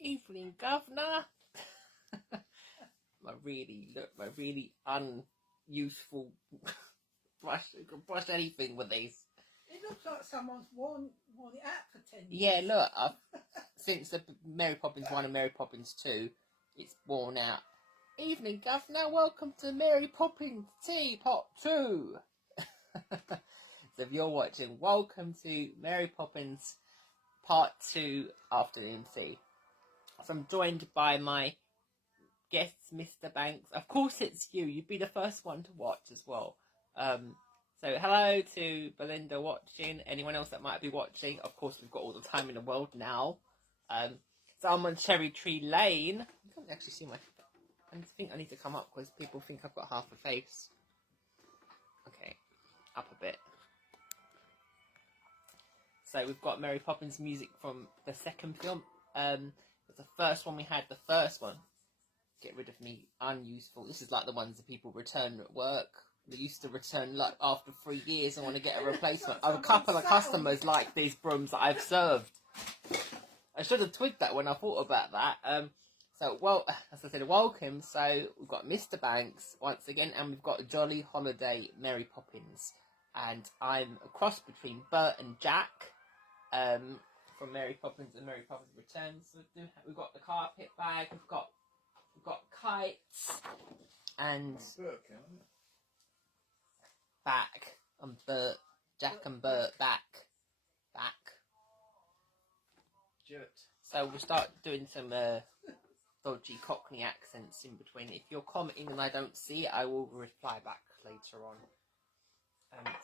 Evening, Governor. my really unuseful brush. You can brush anything with these. It looks like someone's worn it out for 10 years. Yeah, look, since the Mary Poppins 1 and Mary Poppins 2, it's worn out. Evening, Governor. Welcome to Mary Poppins Teapot 2. So if you're watching, welcome to Mary Poppins Part 2 Afternoon Tea. So I'm joined by my guest, Mr. Banks. Of course it's you. You'd be the first one to watch as well. So hello to Belinda watching, anyone else that might be watching. Of course, we've got all the time in the world now. So I'm on Cherry Tree Lane. I can't actually see my... I think I need to come up because people think I've got half a face. Okay, up a bit. So we've got Mary Poppins music from the second film. The first one we had, the first one. Get rid of me, unuseful. This is like the ones that people return at work. They used to return like after 3 years and want to get a replacement. I have a couple of customers like these brooms that I've served. I should have twigged that when I thought about that. So, well, as I said, welcome. So we've got Mr. Banks once again, and we've got Jolly Holiday Mary Poppins. And I'm a cross between Bert and Jack from Mary Poppins and Mary Poppins Returns. So we've got the carpet bag, we've got kites, and back, and Bert, Jack and Bert back. So we'll start doing some dodgy Cockney accents in between. If you're commenting and I don't see it, I will reply back later on.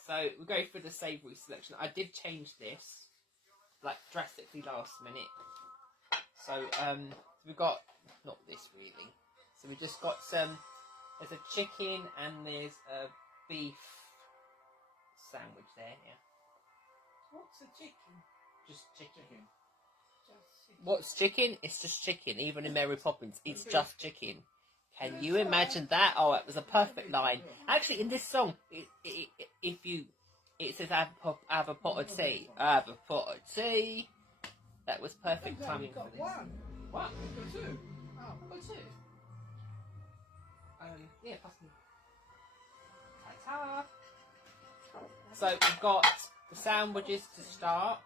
So we'll go through the savoury selection. I did change this, like, drastically last minute. So we've got, not this really. So we just got some, there's a chicken and there's a beef sandwich there, yeah. What's a chicken? Just chicken. What's chicken? It's just chicken. Even in Mary Poppins, it's just chicken. Can you imagine that? Oh, it was a perfect line. Actually, in this song, it says have a pot of tea. Have a pot of tea. That was perfect timing for this. One. What? We've got two. Oh, Got two. Yeah, pass me. Ta-ta. So we've got the sandwiches to start.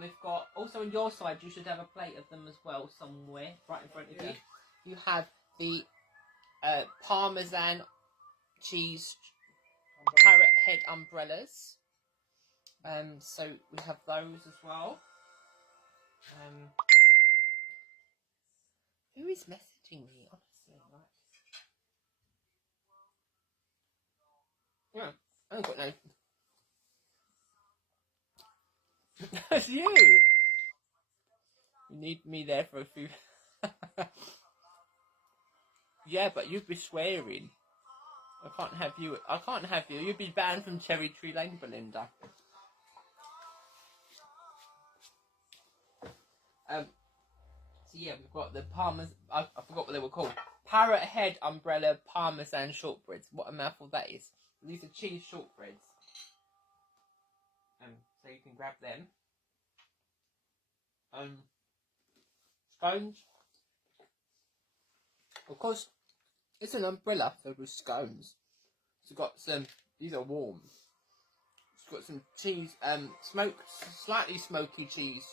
We've got, also on your side, you should have a plate of them as well somewhere, right in front of you. You have the Parmesan cheese parrot head umbrellas. So we have those as well. Who is messaging me, honestly? Right. Yeah, I haven't got no... That's you! You need me there for a few... Yeah, but you'd be swearing. I can't have you. You'd be banned from Cherry Tree Lane, Belinda. So yeah, we've got the Parmesan... I forgot what they were called. Parrot head umbrella Parmesan shortbreads. What a mouthful that is. These are cheese shortbreads. So you can grab them. Scones. Of course, it's an umbrella filled with scones. It's got some, these are warm. It's got some cheese, slightly smoky cheese,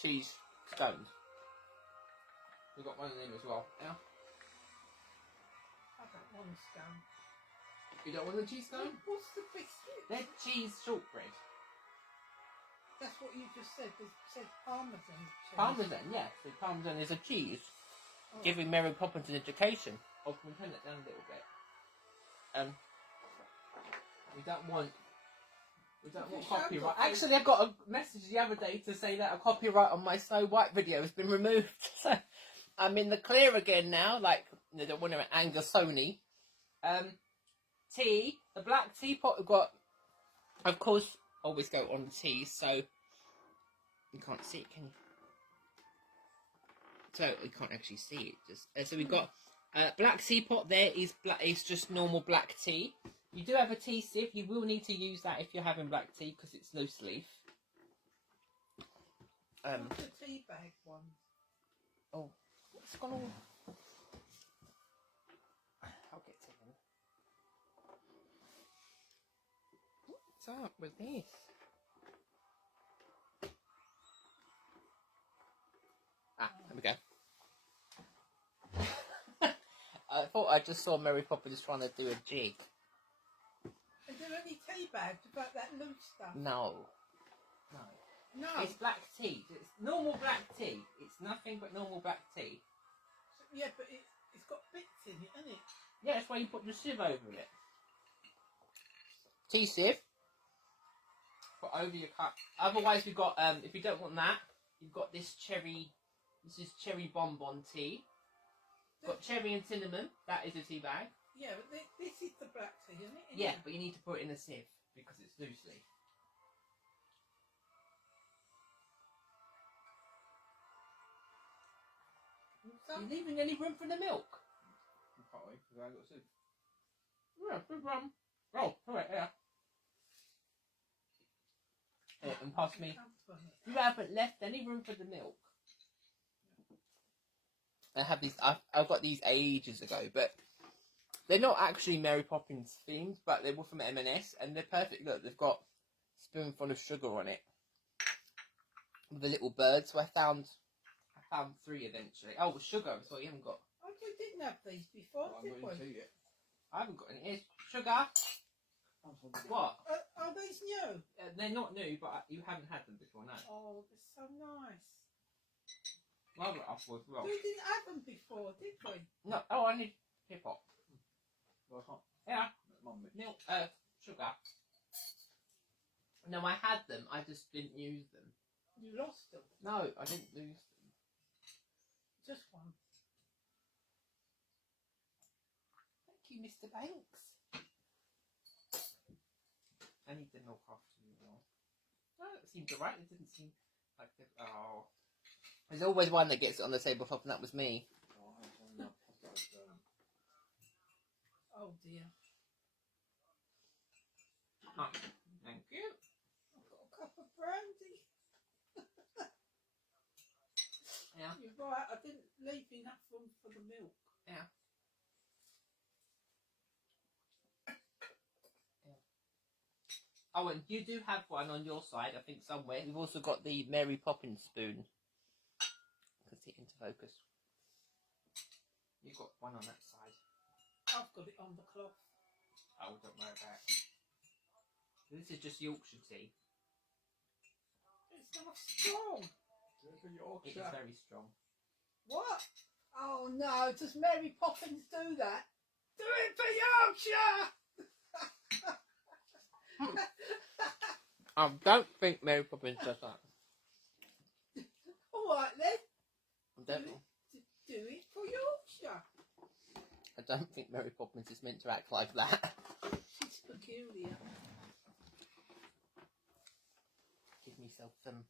cheese scones. We've got one of them as well, yeah? I don't want a scone. You don't want the cheese scone? What's the biscuit? They're cheese shortbread. That's what you just said. It said Parmesan cheese. Parmesan, yeah. So Parmesan is a cheese. Oh. Giving Mary Poppins an education. Oh, can we turn it down a little bit? We don't want copyright. Actually, I got a message the other day to say that a copyright on my Snow White video has been removed. So I'm in the clear again now. Like, they don't want to anger Sony. Tea, the black teapot we've got, of course, always go on tea, so you can't see it, can you? So you can't actually see it. Just so we've got black teapot. There is black. It's just normal black tea. You do have a tea sieve. You will need to use that if you're having black tea because it's loose leaf. Not the tea bag ones. Oh, what's gone on? I'll get to them. What's up with this? Ah, there we go. I thought I just saw Mary Poppins trying to do a jig. Are there any tea bags about that loose stuff? No. No. It's black tea. It's normal black tea. It's nothing but normal black tea. Yeah, but it's got bits in it, hasn't it? Yeah, that's why you put the sieve over it. Tea sieve. Put over your cup. Otherwise, we've got, if you don't want that, you've got this cherry, this is cherry bonbon tea. Got cherry and cinnamon, that is a tea bag. Yeah, but this is the black tea, isn't it? Yeah, but you need to put it in a sieve because it's loose leaf. Are you leaving any room for the milk? Partly, because I got soup. Yeah, big one. Oh, alright, yeah. And pass me. You haven't left any room for the milk. I have these. I've got these ages ago, but they're not actually Mary Poppins themed, but they were from M&S, and they're perfect. Look, they've got a spoonful of sugar on it with a little bird. So I found 3 eventually. Oh, with sugar. So you haven't got. Oh, you didn't have these before, Well, did I'm we? going to yet. I haven't got any. Here's sugar. What? Are these new? They're not new, but you haven't had them before, no. Oh, they're so nice. Well, well. We didn't have them before, did we? No. Oh, I need hip hop. Well, I can't. Yeah. Mum, Milk. Sugar. No, I had them. I just didn't use them. You lost them. No, I didn't lose them. Just one. Thank you, Mr. Banks. I need the milk after you all. Oh, that seemed alright. It didn't seem like the. Oh. There's always one that gets it on the tabletop, and that was me. Oh, I don't know. Oh dear. Oh, thank you. I've got a cup of brandy. Yeah. You're right, I didn't leave enough room for the milk. Yeah. Oh, and you do have one on your side, I think, somewhere. We've also got the Mary Poppins spoon. Let's see, into focus. You've got one on that side. I've got it on the cloth. Oh, don't worry about it. This is just Yorkshire tea. It's not strong. For It is Yorkshire. very strong. What? Oh no, does Mary Poppins do that? Do it for Yorkshire! I don't think Mary Poppins does that. Alright then, I don't, do it for Yorkshire. I don't think Mary Poppins is meant to act like that. She's peculiar. Give myself some.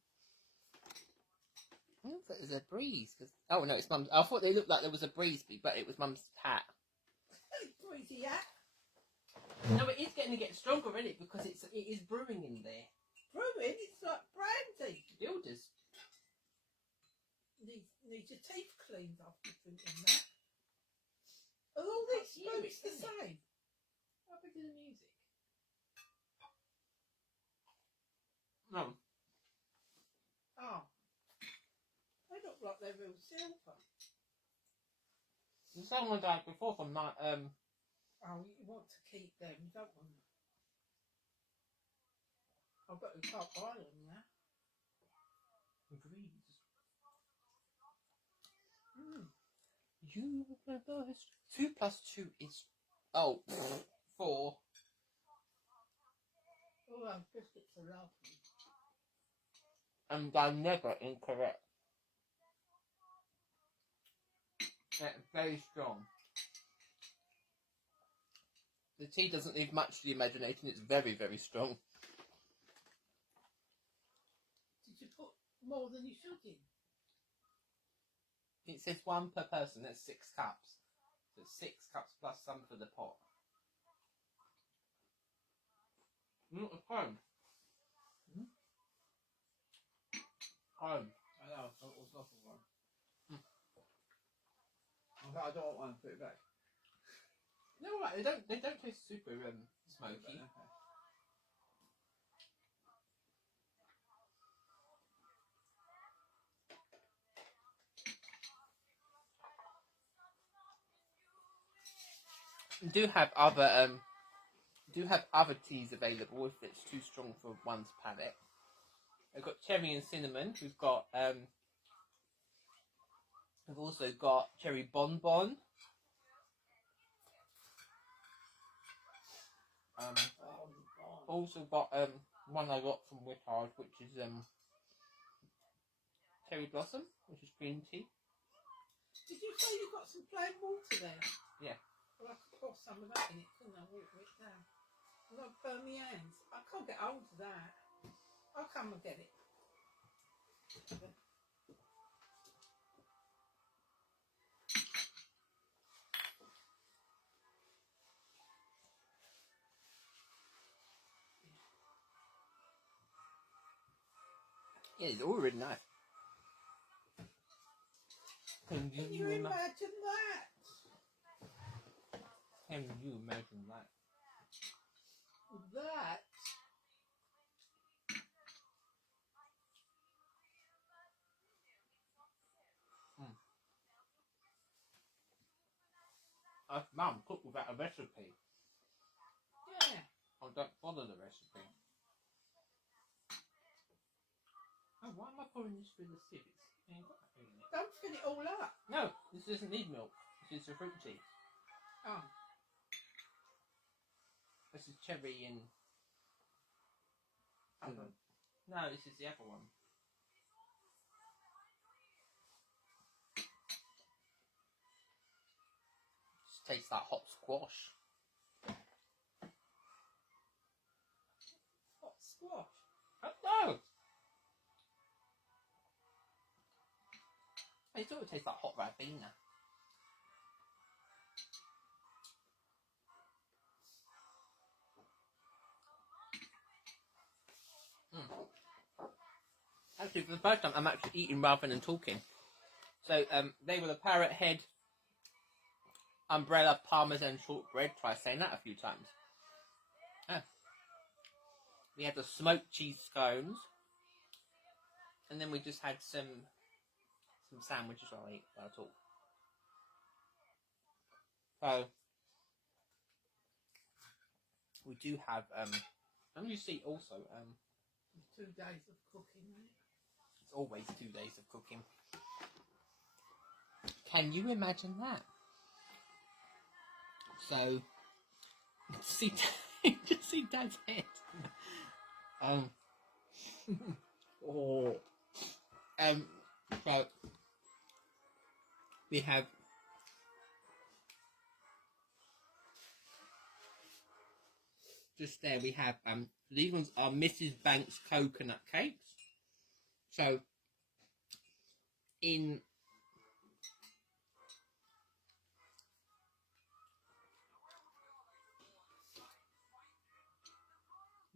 I don't think there's a breeze. Oh no, it's Mum's. I thought they looked like there was a breeze, but it was Mum's hat. Breezy hat. No, it is getting to get stronger, isn't it? Because it is brewing in there. Brewing, it's like brandy. Builders. Needs your teeth cleaned after drinking that. Are all these spoons the same? How big is the music? No. Oh. They look like they're real silver. The someone died before from my Oh, you want to keep them, don't you? I bet you can't buy them now. breeze. Mm. You remember 2 plus 2 is 4. Oh, those biscuits are lovely. And they're never incorrect. They're very strong. The tea doesn't leave much to the imagination. It's very, very strong. Did you put more than you should in? It says 1 per person. That's 6 cups. So it's 6 cups plus some for the pot. It's home. Hmm? Home. wants another one. I don't want one. Put it back. No, right. They don't taste super smoky. Okay. Do have other teas available if it's too strong for one's palate. I've got cherry and cinnamon. We've also got cherry bonbon. Also got one I got from Wittard, which is cherry blossom, which is green tea. Did you say you got some plain water there? Yeah. Well, I could pour some of that in it, couldn't I? Water it down. I'm going to burn my hands. I can't get hold of that. I'll come and get it. Yeah, it's all really nice. Can Can you imagine that? Can you imagine that? That. Mum, cook without a recipe. Yeah. I don't follow the recipe. Oh, why am I pouring this through the sieve? It ain't got nothing in it. Don't fill it all up. No, this doesn't need milk. This is a fruit tea. Oh. This is cherry and... No, this is the other one. Just tastes like hot squash. Hot squash. Oh, no! It sort of tastes like hot Ribena. Actually, for the first time, I'm actually eating rather than talking. So, they were the Parrot Head Umbrella Parmesan Shortbread. Try saying that a few times. Ah. We had the smoked cheese scones. And then we just had some sandwiches while I ate, while I talk. So, we do have, and you see also, 2 days of cooking, isn't it? it's always 2 days of cooking. Can you imagine that? So, just see Dad's head. Oh. So, we have just there we have these ones are Mrs. Banks coconut cakes. So in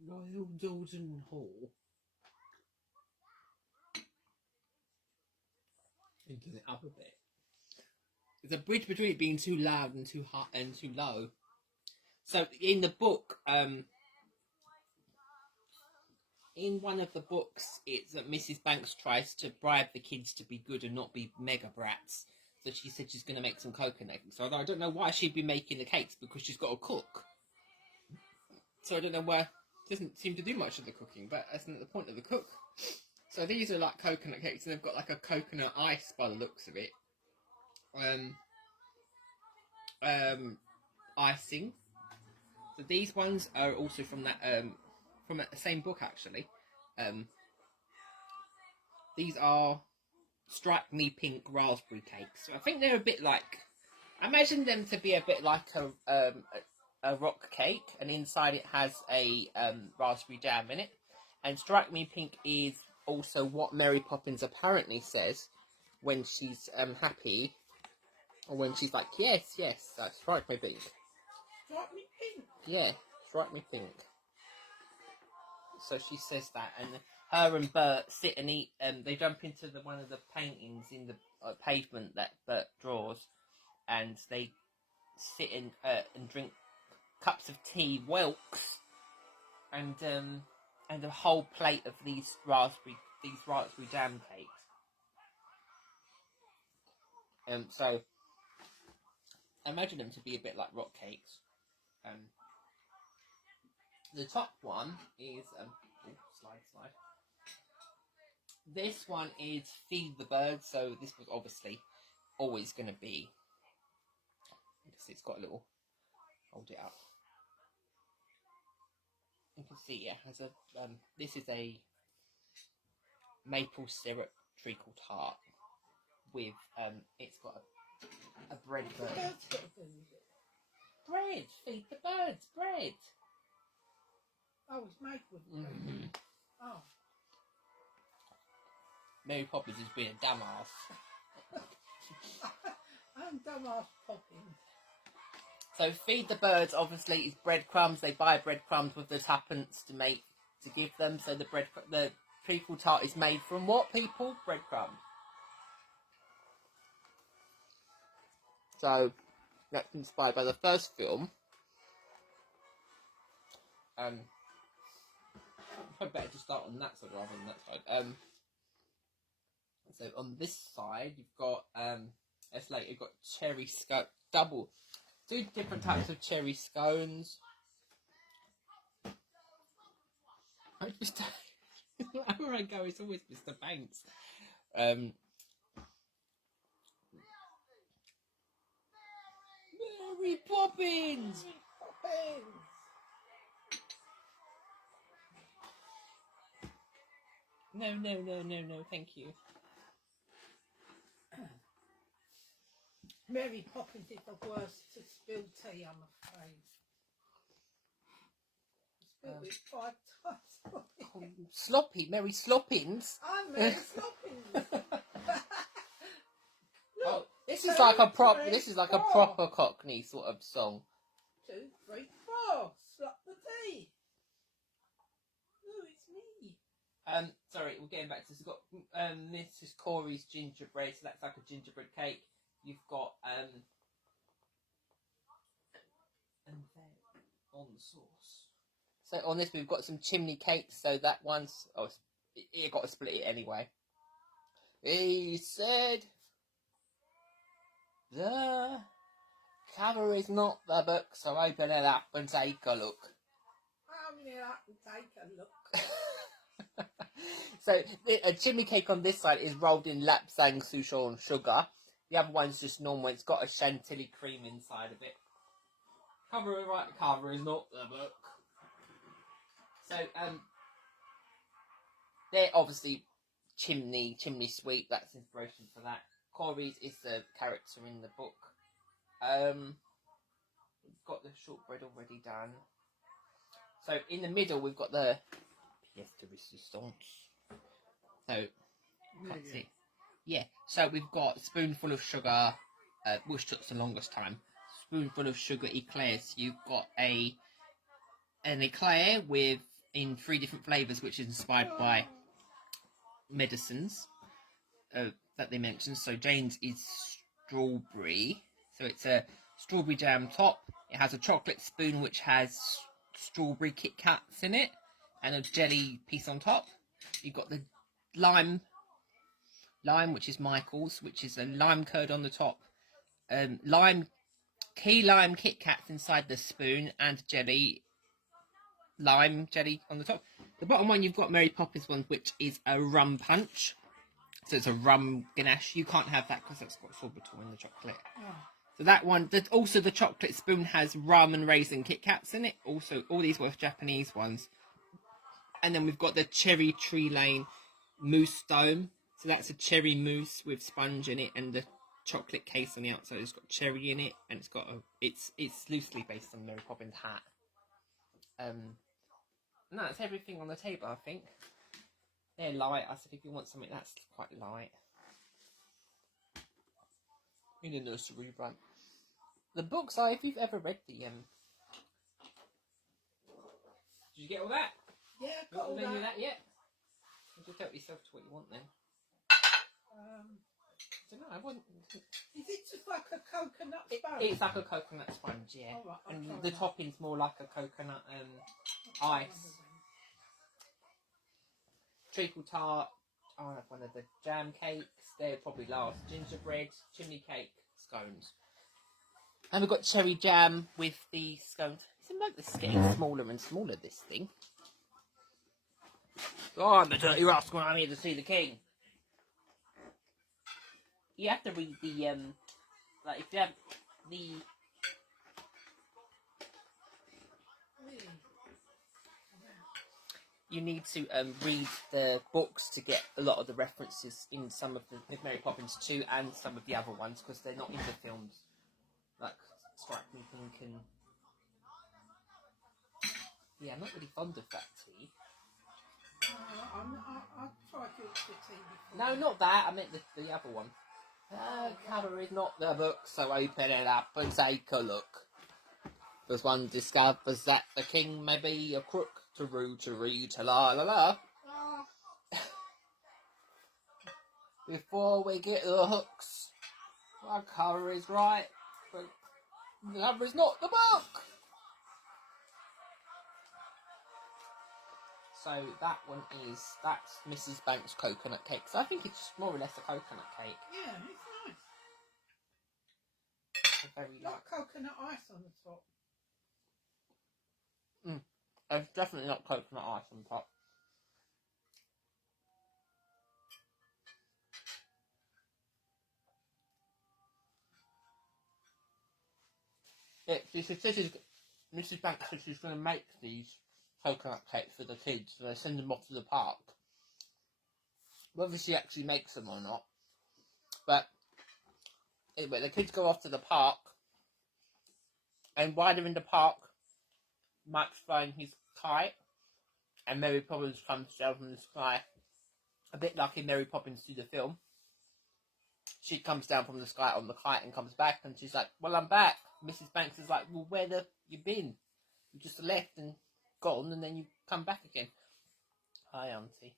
Royal Dalton Hall, into the upper bit. There's a bridge between it being too loud and too high and too low. So in the book, in one of the books, it's that Mrs. Banks tries to bribe the kids to be good and not be mega brats. So she said she's going to make some coconut cakes. So I don't know why she'd be making the cakes, because she's got to cook. So I don't know why. Doesn't seem to do much of the cooking, but that's not the point of the cook. So these are like coconut cakes, and they've got like a coconut ice by the looks of it. Icing. So these ones are also from that from the same book actually. These are Strike Me Pink raspberry cakes. So I think they're a bit like. I imagine them to be a bit like a rock cake, and inside it has a raspberry jam in it. And Strike Me Pink is also what Mary Poppins apparently says when she's happy, or when she's like, yes, strike me pink. Strike me pink? Yeah, strike me pink. So she says that, and her and Bert sit and eat. They jump into one of the paintings in the pavement that Bert draws, and they sit and drink cups of tea, whelks, and a whole plate of these raspberry jam cakes. So I imagine them to be a bit like rock cakes. The top one is slide. This one is Feed the Birds, so this was obviously always going to be. It's got a little. Hold it up. You can see it has a. This is a maple syrup treacle tart with. It's got a bread bird. Bread. Feed the birds. Bread. Oh, it's made with bread. Mm-hmm. Oh. Mary Poppins has been a dumbass. I'm dumbass Poppins. So Feed the Birds obviously is breadcrumbs. They buy breadcrumbs with the tuppence to give them. So the treacle tart is made from what, people? Breadcrumbs. So that's inspired by the first film. Probably better to start on that side rather than that side. So on this side you've got you've got cherry two different types of cherry scones. I just wherever I go, it's always Mr. Banks. Mary Poppins. No, thank you. Mary Poppins is the worst to spill tea, I'm afraid. Spilled it 5 times. Sloppy, Mary Sloppins. I'm Mary Sloppins. Oh, this is like a proper Cockney sort of song. 2, 3, 4. Slop the tea. Oh, it's me. Sorry, we're getting back to this. We've got this is Corey's gingerbread, so that's like a gingerbread cake. You've got and then on the sauce. So on this we've got some chimney cakes. So that one's you got to split it anyway. He said the cover is not the book, so open it up and take a look. Open it up and take a look. So a chimney cake on this side is rolled in lapsang souchong sugar. The other one's just normal. It's got a chantilly cream inside of it. Cover is right. The cover is not the book. So they're obviously chimney sweep. That's inspiration for that. Corey's is the character in the book. We've got the shortbread already done. So in the middle we've got the pièce de résistance. So can't see. Yeah, so we've got a spoonful of sugar, which took the longest time. Spoonful of sugar eclairs. You've got an eclair in 3 different flavours, which is inspired by medicines that they mentioned. So Jane's is strawberry. So it's a strawberry jam top. It has a chocolate spoon which has strawberry Kit Kats in it, and a jelly piece on top. You've got the lime, which is Michael's, which is a lime curd on the top, key lime Kit Kats inside the spoon, and lime jelly on the top. The bottom one you've got Mary Poppins one, which is a rum punch. So it's a rum ganache. You can't have that because it's got sorbitol in the chocolate. Oh. So that one, also the chocolate spoon has rum and raisin Kit Kats in it. Also, all these were Japanese ones. And then we've got the Cherry Tree Lane Mousse Dome. So that's a cherry mousse with sponge in it, and the chocolate case on the outside has got cherry in it, and it's loosely based on Mary Poppins' hat. No, that's everything on the table, I think. They're light. I said if you want something that's quite light. In the nursery run. The books are, if you've ever read the Did you get all that? Yeah, got all that. That yet? Just help yourself to what you want then. I don't know. I wouldn't. Is it just like a coconut sponge? It's like a coconut sponge, yeah. All right, I'll And try the that. topping's more like a coconut I'll try ice. one of them. Treacle tart. I have one of the jam cakes. They're probably last. Gingerbread, chimney cake, scones. And we've got cherry jam with the scones. It seems like this is getting smaller and smaller, this thing. Oh, I'm a dirty rascal. I'm here to see the king. You have to read the, like, if you have the... Really? You need to read the books to get a lot of the references in some of the Mary Poppins 2 and some of the other ones, because they're not in the films. Like, Strike Me Pink and... Yeah, I'm not really fond of that tea. I'll try to get the tea before. No, not that. I meant the other one. Cover is not the book, so open it up and take a look. As one discovers that the king may be a crook, to read, la la la. Before we get the hooks, our cover is right, but the cover is not the book. So that one that's Mrs. Banks' coconut cake. So I think it's just more or less a coconut cake. Yeah, it's nice. It's very Like coconut ice on the top. It's definitely not coconut ice on top. She says Mrs. Banks says she's going to make these coconut cakes for the kids, so they send them off to the park. Whether she actually makes them or not. But anyway, the kids go off to the park, and while they're in the park, Mike's flying his kite, and Mary Poppins comes down from the sky, a bit like in Mary Poppins 2 the film. She comes down from the sky on the kite and comes back, and she's like, "Well, I'm back." Mrs. Banks is like, "Well, where you been? You just left and gone, and then you come back again." Hi, Auntie.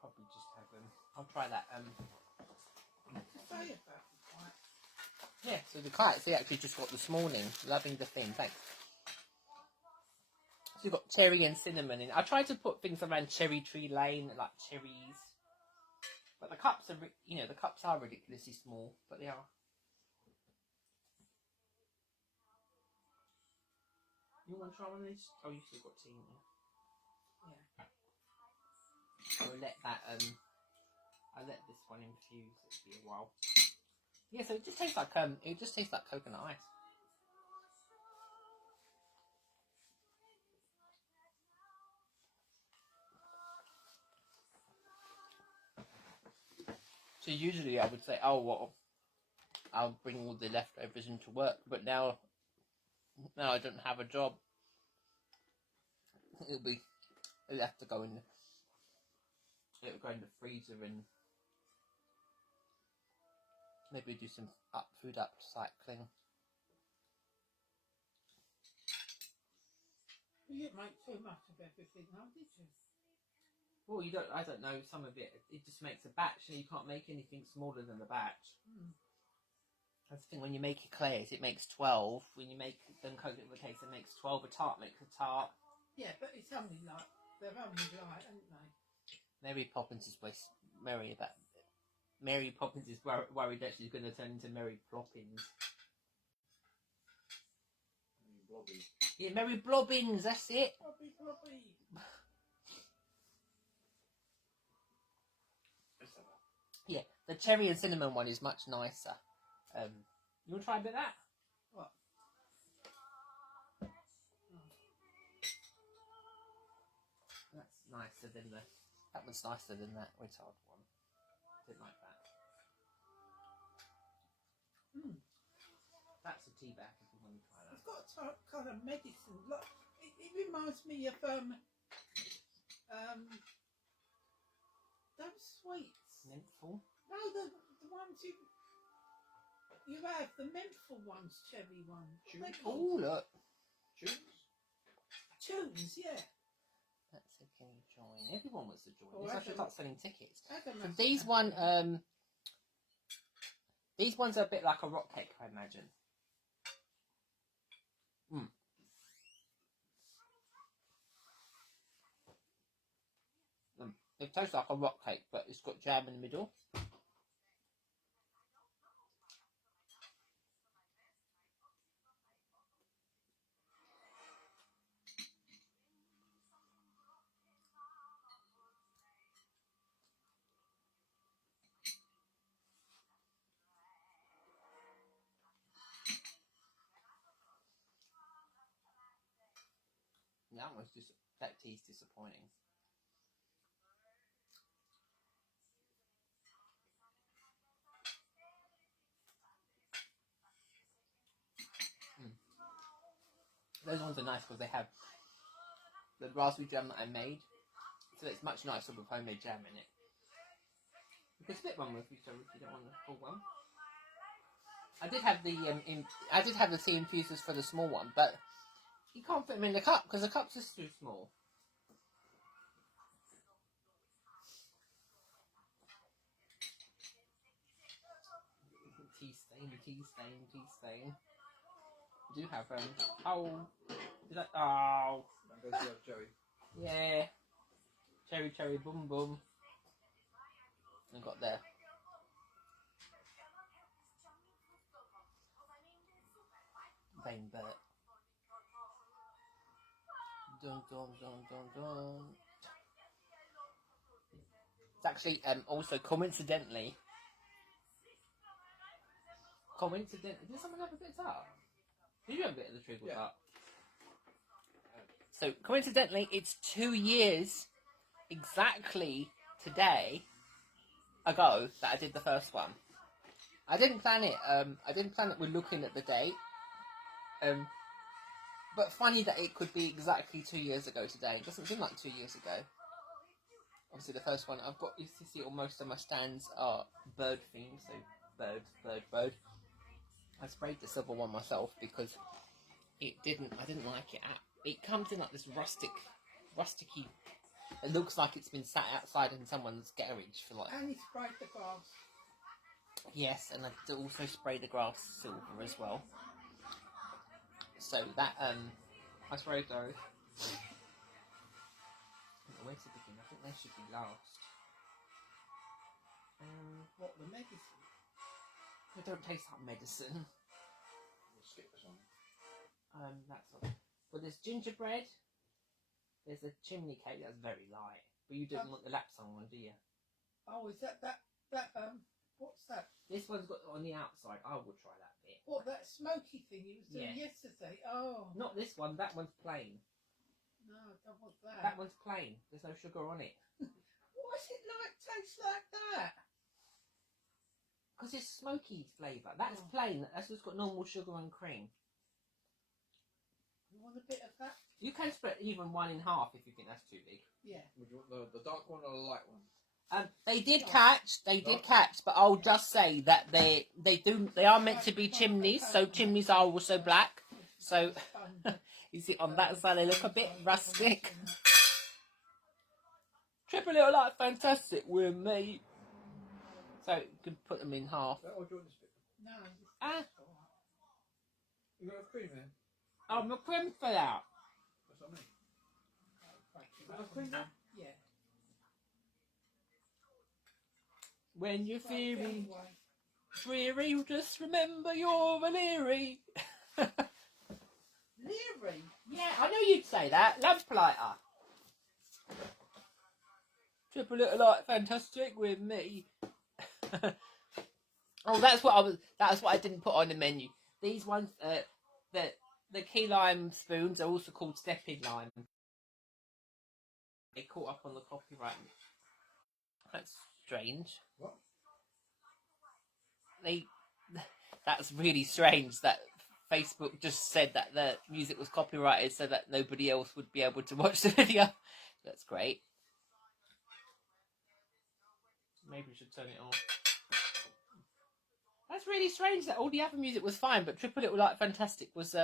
Probably just have I'll try that. Say about the kite. Yeah, so the kites they actually just got this morning. Loving the thing, thanks. So you've got cherry and cinnamon in. I tried to put things around Cherry Tree Lane, like cherries. But the cups are, the cups are ridiculously small, but they are. You want to try one of these? Oh, you still got tea in there. Yeah. I'll let that, I'll let this one infuse. It'll be a while. Yeah, so it just tastes like coconut ice. So usually I would say, oh, well, I'll bring all the leftovers into work, but now I don't have a job. It'll have to go in the freezer and maybe do some food upcycling. You didn't make too much of everything, though, did you? Well, I don't know, some of it just makes a batch, and you can't make anything smaller than the batch. That's the thing, when you make eclairs, it makes 12. When you make them coconut cakes, it makes 12. A tart makes a tart. Yeah, but it's only like, they're only light, aren't they? Mary Poppins is Mary Poppins is worried that she's going to turn into Mary Ploppins. Blobby. Yeah, Mary Blobbins, that's it. Blobby. Yeah, the cherry and cinnamon one is much nicer. You want to try a bit of that? What? That's nicer than that one's nicer than that retard one. Didn't like that. That's a tea bag if you want to try that. It's got a kind of medicine. Look, It reminds me of those sweets. Menthol. No, the ones you have, the menthol ones, cherry ones. What are they Oh, called? look. Tunes, yeah. That's a can you join. Everyone wants to join. Oh, This I I should don't- start selling tickets. I don't So know. these ones are a bit like a rock cake, I imagine. It tastes like a rock cake, but it's got jam in the middle. That tea's disappointing. Those ones are nice because they have the raspberry jam that I made, so it's much nicer with homemade jam in it. You can split one with each other if you don't want the full one. I did have the tea infusers for the small one, but you can't fit them in the cup because the cup's just too small. Tea stain. We do have oh, is that oh That goes to the other cherry. yeah, cherry boom boom. I got there. Vain Bert. Dun dun dun dun dun. It's actually also coincidentally. Did someone have a bit of tart? Did you have a bit of the treacle tart? So coincidentally, it's 2 years exactly today ago that I did the first one. I didn't plan it. With looking at the date. But funny that it could be exactly 2 years ago today. It doesn't seem like 2 years ago. Obviously, the first one I've got. You see, almost of my stands are bird themed. So bird. I sprayed the silver one myself because I didn't like it. It comes in like this rusticy. It looks like it's been sat outside in someone's garage for like. And he sprayed the grass. Yes, and I also spray the grass silver as well. So that I sprayed those. Where to begin? I think they should be last. What, the medicine? They don't taste like medicine. We'll skip this one. That's all. Well, there's gingerbread. There's a chimney cake that's very light. But you didn't want the lapsang one, do you? Oh, is that what's that? This one's got on the outside. I will try that bit. What, that smoky thing you was doing Yeah. yesterday? Oh. Not this one. That one's plain. No, I don't want that. That one's plain. There's no sugar on it. What's it like? Tastes like that? Because it's smoky flavour. That's plain. That's just got normal sugar and cream. You want a bit of that? You can split even one in half if you think that's too big. Yeah. Would you want the dark one or the light one? They did catch, but I'll just say that they are meant to be chimneys, so chimneys are also black. So you see on that side they look a bit rustic. Triple Little Light Fantastic with me. So you can put them in half. Or do you want this bit? No. You got a cream there? Oh, my cream fell out. That's what I mean. You got a cream there? Yeah. When you're feeling dreary, just remember you're a Leary. Leary? Yeah, I knew you'd say that. Love's politer. Triple Little Light Fantastic with me. Oh, that's what I didn't put on the menu. These ones, the key lime spoons are also called stepping lime. They caught up on the copyright. That's strange. What? That's really strange that Facebook just said that the music was copyrighted so that nobody else would be able to watch the video. That's great. Maybe we should turn it off. That's really strange that all the other music was fine, but Triple Little Light Fantastic was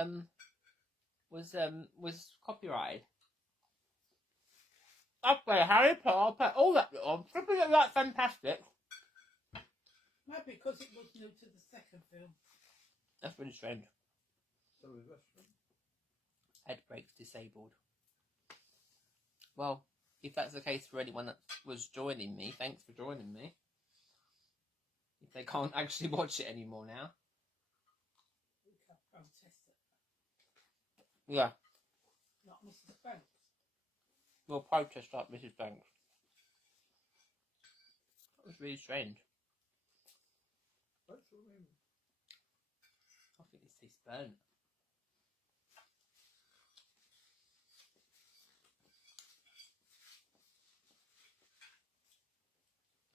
copyrighted. I'll play Harry Potter, I'll play all that on Triple Little Light Fantastic. Maybe because it was new to the second film. That's really strange. So is this one. Head brakes disabled. Well, if that's the case for anyone that was joining me, thanks for joining me. If they can't actually watch it anymore now. We can protest it. Yeah. Not Mrs. Banks. We'll protest like Mrs. Banks. That was really strange. What's your name? I think this tastes burnt.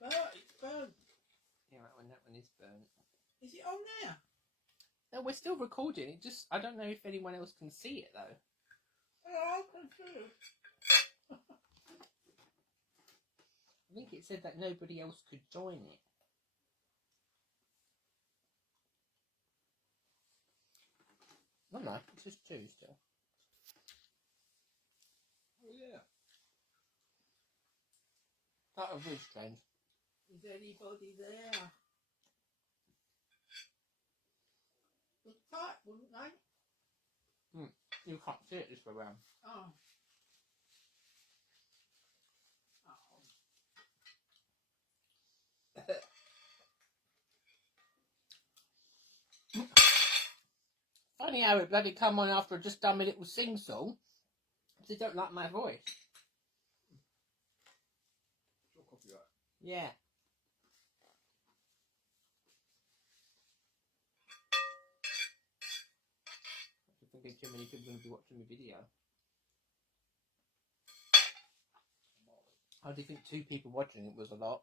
It's burnt. Yeah, that one is burnt. Is it on there? No, we're still recording. It just, I don't know if anyone else can see it though. Oh, I can see it. I think it said that nobody else could join it. No, it's just two still. Oh yeah. That was really strange. Is anybody there? Look tight, wouldn't they? You can't see it this way around. Oh. Funny how it bloody come on after I just done my little sing song. They don't like my voice. Your copyright. Yeah. I think too many people are going to be watching the video. How do you think 2 people watching it was a lot?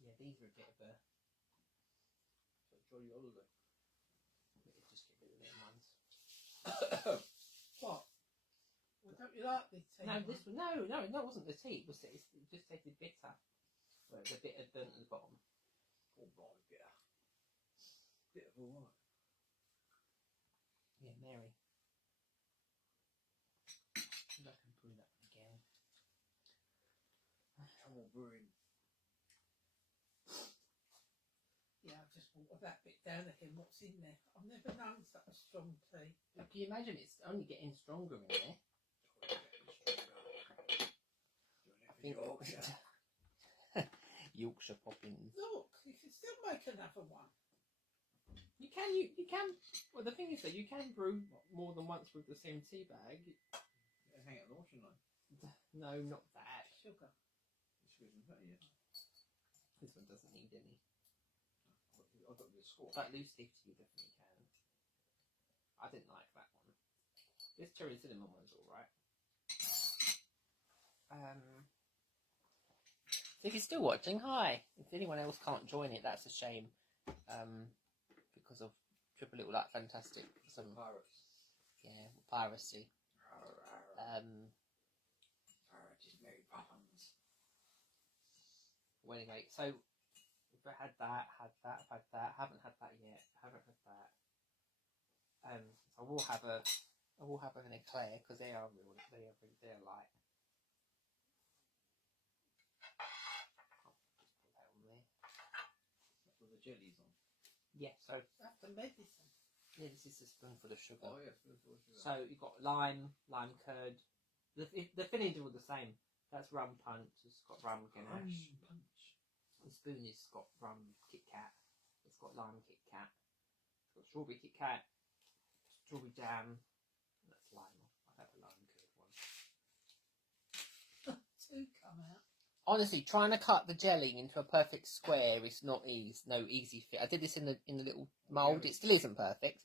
Yeah, these are a bit of a... Jolly holiday. Just get rid of them ones. What? Well, don't you like this tea? No, this one. No, that wasn't the tea. It just tasted bitter. Where the bit had burnt at the bottom. All right, yeah. Bit of all right. Yeah, Mary. I can brew that one again. Come on, brewing. Yeah, I just water that bit down again. What's in there? I've never known such a strong tea. Can you imagine it's only getting stronger in there? I think Yorkshire Poppins. Look, you can still make another one. You can. Well, the thing is that you can brew more than once with the same tea bag. Hang out the washing line. No, not that. Sugar. Sugar's in that, yeah. This one doesn't need any. I've got this score. Like loose leaf tea, you definitely can. I didn't like that one. This cherry cinnamon one's alright. So if you're still watching, hi. If anyone else can't join it, that's a shame. Because of Triple Little Light Fantastic. Some Pirates. yeah, piracy. Pirates is Mary Poppins. Well, anyway, so I had that, haven't had that yet, haven't had that. So I will have an eclair because they are real, they're light. I'll just put that on there. That's what the jelly's on. Yeah, so That's the medicine. yeah, this is a spoonful of sugar. Oh yes, sugar. So you've got lime curd. The fillings are all the same. That's rum punch. It's got rum ganache. Punch. The spoon has got rum Kit Kat. It's got lime Kit Kat. It's got strawberry Kit Kat. Strawberry jam. That's lime. I'll have a lime curd one. 2 come out. Honestly, trying to cut the jelly into a perfect square is not easy fit. I did this in the little mould. It still isn't perfect.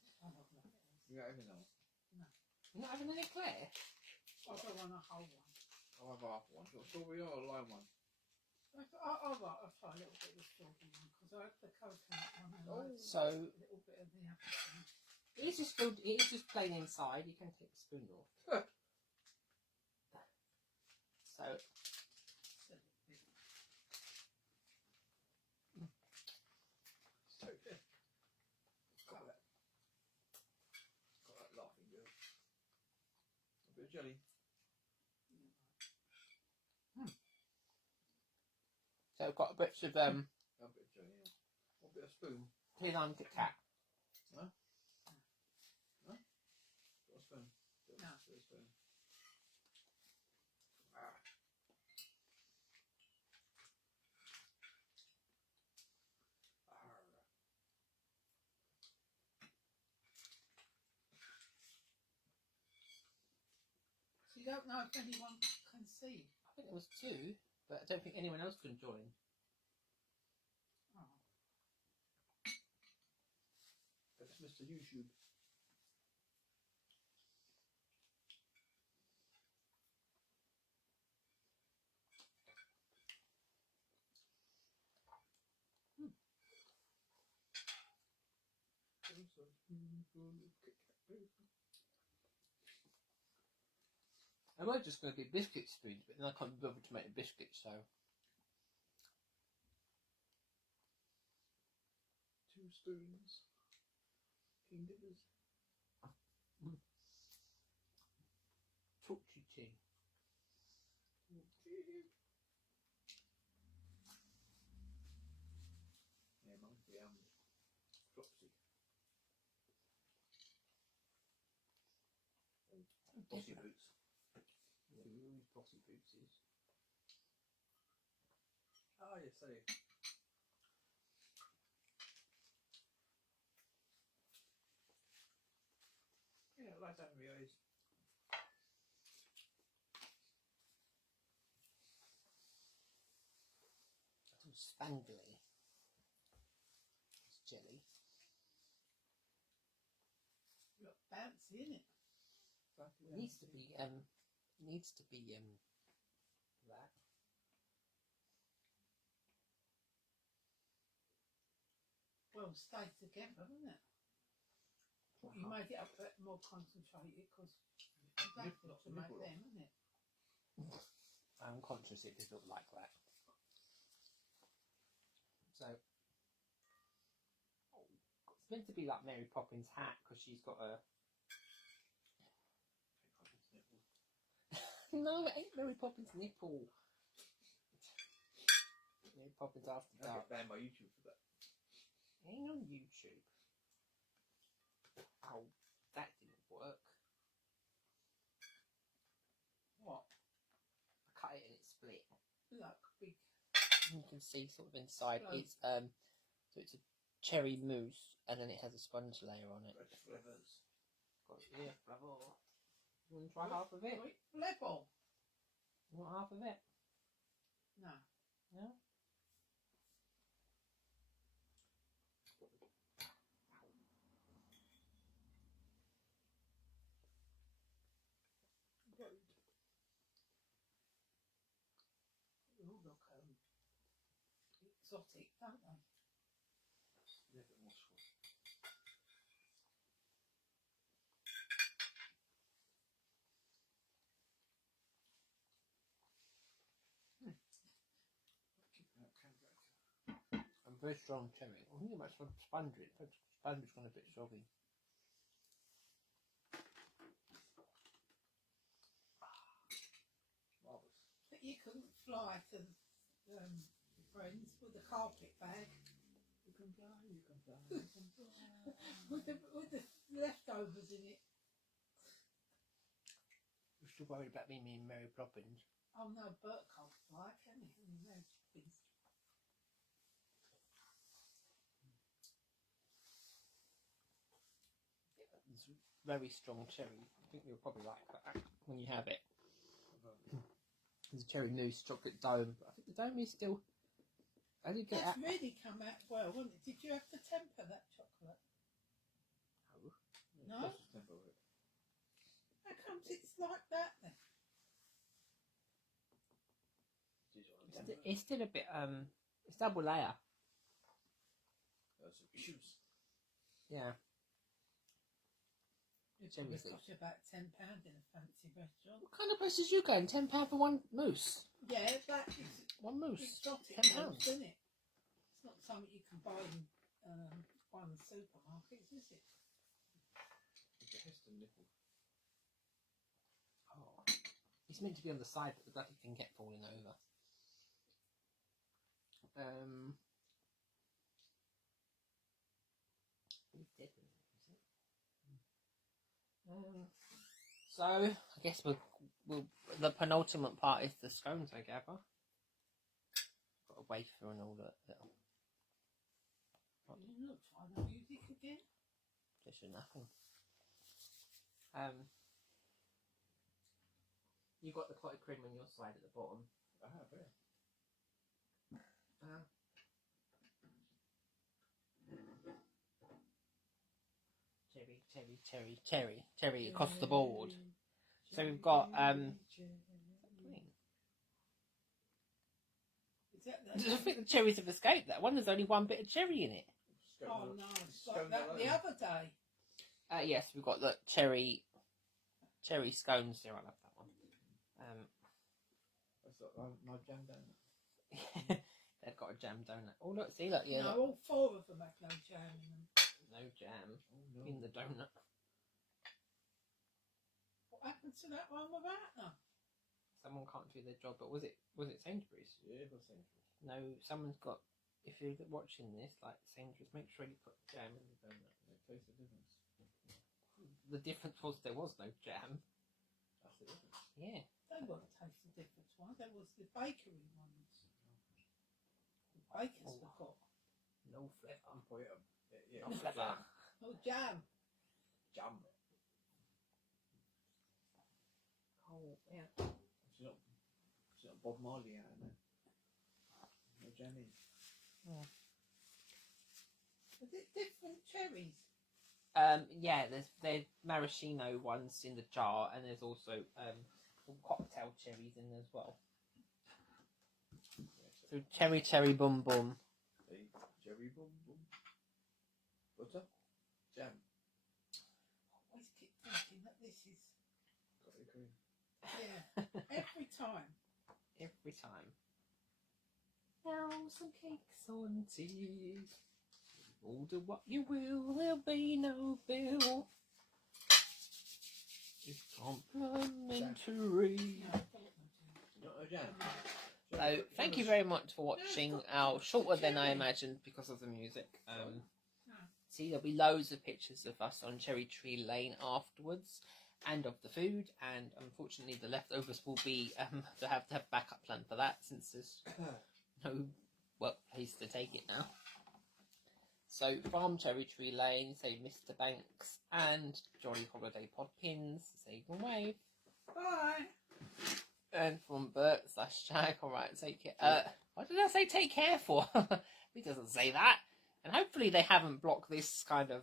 You got everything on. You're not having an eclair? I don't want a whole one. I'll have half one. Your strawberry or a lime one? I'll try a little bit of the strawberry one because I had the coconut one and I So a little bit of the apple one. it is just plain inside. You can take the spoon off. So So good. Got that laughing girl. A bit of jelly. so I've got bits of A bit of jelly, yeah. One bit of spoon. Kit Kat. Huh? Huh? Got a spoon? No. Got a spoon. So you don't know if anyone can see. I think there was 2, but I don't think anyone else can join. Oh. That's Mr. YouTube. I was just going to get biscuit spoons, but then I can't be bothered to make the biscuits, so 2 spoons. King dinners. talk to you, Tim. Yeah, mum, the dropsy. Bossy boots. Bossy boots is. Ah, yes, I. Yeah, like that in my eyes. It's all spangly. It's jelly. Look bouncy, isn't it? It needs to be that. Well, stayed together, isn't it? You made it a bit more concentrated because that's Nibble to make off. them, isn't it? I'm conscious it does look like that. So it's meant to be like Mary Poppins' hat because she's got a. No, it ain't Mary Poppins' nipple. Mary Poppins After I'll Dark. get banned by YouTube for that. It ain't on YouTube. Oh, that didn't work. What? I cut it and it split. Like big. You can see sort of inside. Oh. It's so it's a cherry mousse and then it has a sponge layer on it. Red flavours. Got it, yeah, bravo. You want to try half of it? Level. You want half of it? No. No? They all look exotic, don't they? A little bit more sweet. I'm very strong cherry. I think it might sponge it. Sponge is going a bit soggy. Marvellous. But you couldn't fly to friends with a carpet bag. You can fly, you can fly, you can fly. with the leftovers in it. You're still worried about me and Mary Poppins. Oh no, Bert can't fly, can he? It's very strong cherry. I think you'll probably like that when you have it. There's a cherry mousse chocolate dome, but I think the dome is still. I did get That's that. really come out well, wouldn't it? Did you have to temper that chocolate? No. No? What's the tempo of it? How comes it's like that then? It's still a bit it's double layer. That's issues. Yeah. It Cherry probably stick. cost you about £10 in a fancy restaurant. What kind of places you going? £10 for one mousse. Yeah, that is One mousse. exotic, £10. mousse, isn't it? It's not something you can buy in one of the supermarkets, is it? It's a Heston nipple. Oh. It's meant to be on the side, but the bloody thing kept falling over. So I guess we'll the penultimate part is the scones, I gather. Got a wafer and all that. You look try the music again. Just nothing. You got the clotted cream on your side at the bottom. I have, yeah. Cherry across the board. So we've got Is that I think the cherries have escaped that one. There's only one bit of cherry in it. Oh no, it's like that the other day. Yes, we've got the cherry scones here. I love that one. That's like my jam donut. They've got a jam donut. Oh look, see, look, yeah. No, Look. all four of them have no jam in them. No jam Oh, no. in the donut. What happened to that one without them? Someone can't do their job, but was it Sainsbury's? Yeah, it was Sainsbury's. No, someone's got. If you're watching this, like Sainsbury's, make sure you put jam in the donut. It tastes the difference. The difference was there was no jam. That's the difference. Yeah. They weren't taste the difference ones. There was the bakery ones. The bakers have got No flavour. You put it up. Yeah, No flavour. no jam. Jam. Oh yeah. It's not Bob Marley out in there. No jam in. Is it different cherries? Yeah, there's maraschino ones in the jar, and there's also cocktail cherries in there as well. So cherry boom boom. Hey, cherry boom boom. Butter? Jam. I always keep thinking that this is Clotted cream. every time. Every time. Now some cakes on tea. Order what you will, there'll be no bill. It's complimentary. No, Not a jam. So, thank you very much for watching our shorter than I imagined because of the music. See, there'll be loads of pictures of us on Cherry Tree Lane afterwards, and of the food. And unfortunately, the leftovers will be to have backup plan for that, since there's no workplace to take it now. So, from Cherry Tree Lane, say Mr. Banks and Jolly Holiday Poppins, say good wave. bye. And from Bert/Jack, alright, take it. What did I say take care for? He doesn't say that. And hopefully they haven't blocked this kind of,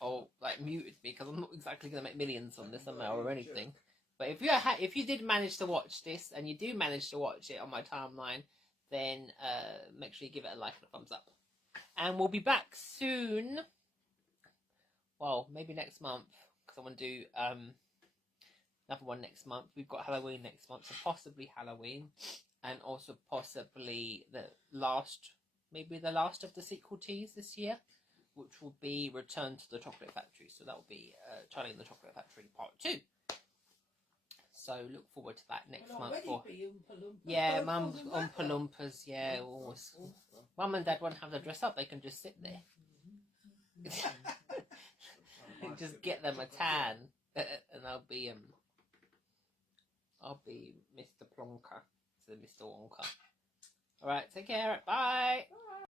or like muted me, because I'm not exactly going to make millions on this somehow or anything. But if you did manage to watch this, and you do manage to watch it on my timeline, then make sure you give it a like and a thumbs up. And we'll be back soon. Well, maybe next month, because I want to do another one next month. We've got Halloween next month, so possibly Halloween, and also possibly the last of the sequel teas this year, which will be Return to the Chocolate Factory. So that will be Charlie and the Chocolate Factory Part 2. So look forward to that next month. Yeah, Mum's Oompa Loompas. Yeah, always. Mum and Dad won't have to dress up. They can just sit there. Just get them a tan, and I'll be Mr. Plonker to Mr. Wonka. All right, take care. Bye.